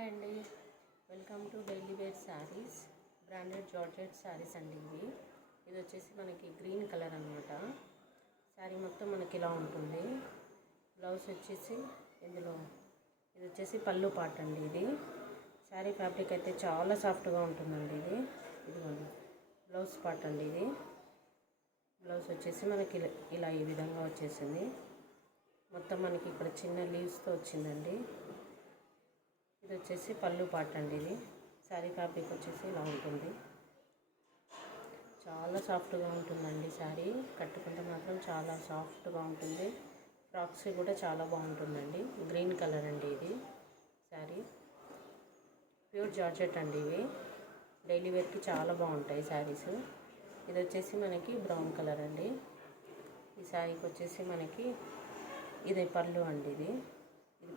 Hi అండి, welcome to daily wear sarees. Branded georgette sarees అండి ఇది వచ్చేసి మనకి గ్రీన్ కలర్ అనమాట. శారీ మొత్తం మనకి ఇలా ఉంటుంది. బ్లౌజ్ వచ్చేసి ఇందులో ఇది వచ్చేసి పళ్ళు పార్ట్ అండి. ఇది శారీ ఫ్యాబ్రిక్ అయితే చాలా సాఫ్ట్గా ఉంటుందండి. ఇదిగోండి బ్లౌజ్ పార్ట్ అండి. ఇది బ్లౌజ్ వచ్చేసి మనకి ఇలా ఈ విధంగా వచ్చేసింది. మొత్తం మనకి ఇక్కడ చిన్న లీవ్స్తో వచ్చిందండి. ఇది వచ్చేసి పళ్ళు పార్ట్ అండి. ఇది శారీ ఫ్యాబ్రిక్ వచ్చేసి ఇలా ఉంటుంది. చాలా సాఫ్ట్గా ఉంటుందండి. శారీ కట్టుకుంటే మాత్రం చాలా సాఫ్ట్గా ఉంటుంది. ఫ్రాక్స్ కూడా చాలా బాగుంటుందండి. గ్రీన్ కలర్ అండి. ఇది శారీ ప్యూర్ జార్జెట్ అండి. ఇవి డైలీ వేర్కి చాలా బాగుంటాయి శారీస్. ఇది వచ్చేసి మనకి బ్రౌన్ కలర్ అండి. ఈ శారీకి వచ్చేసి మనకి ఇది పళ్ళు అండి. ఇది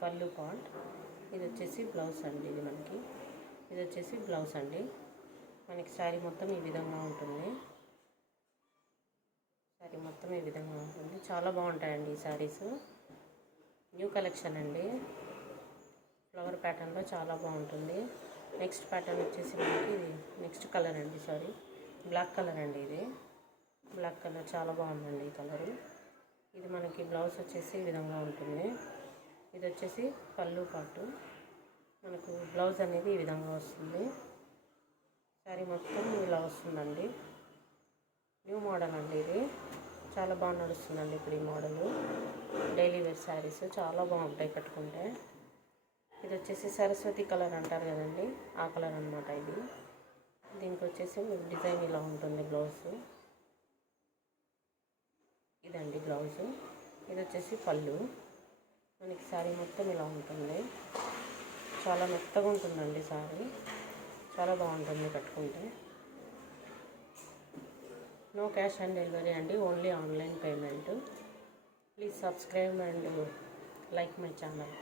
పళ్ళు పార్ట్. ఇది వచ్చేసి బ్లౌజ్ అండి. ఇది వచ్చేసి బ్లౌజ్ అండి. మనకి శారీ మొత్తం ఈ విధంగా ఉంటుంది. శారీ మొత్తం ఈ విధంగా ఉంటుంది. చాలా బాగుంటాయండి ఈ శారీస్. న్యూ కలెక్షన్ అండి. ఫ్లవర్ ప్యాటర్న్లో చాలా బాగుంటుంది. నెక్స్ట్ ప్యాటర్న్ వచ్చేసి మనకి ఇది నెక్స్ట్ కలర్ అండి. బ్లాక్ కలర్ అండి. ఇది బ్లాక్ కలర్ చాలా బాగుందండి ఈ కలరు. ఇది మనకి బ్లౌజ్ వచ్చేసి ఈ విధంగా ఉంటుంది. ఇది వచ్చేసి పళ్ళు పాటు. మనకు బ్లౌజ్ అనేది ఈ విధంగా వస్తుంది. శారీ మొత్తం ఇలా వస్తుందండి. న్యూ మోడల్ అండి. ఇది చాలా బాగా నడుస్తుందండి ఇప్పుడు ఈ మోడలు. డైలీ వేర్ శారీస్ చాలా బాగుంటాయి కట్టుకుంటే. ఇది వచ్చేసి సరస్వతి కలర్ అంటారు కదండి, ఆ కలర్ అనమాట. ఇది దీనికి వచ్చేసి డిజైన్ ఇలా ఉంటుంది. బ్లౌజ్ ఇదండి బ్లౌజు. ఇది వచ్చేసి పళ్ళు. మనకి శారీ మొత్తం ఇలా ఉంటుంది. చాలా మెత్తగా ఉంటుందండి శారీ. చాలా బాగుంటుంది కట్టుకుంటే. నో క్యాష్ ఆన్ డెలివరీ అండి, only online payment. Please subscribe and like my channel.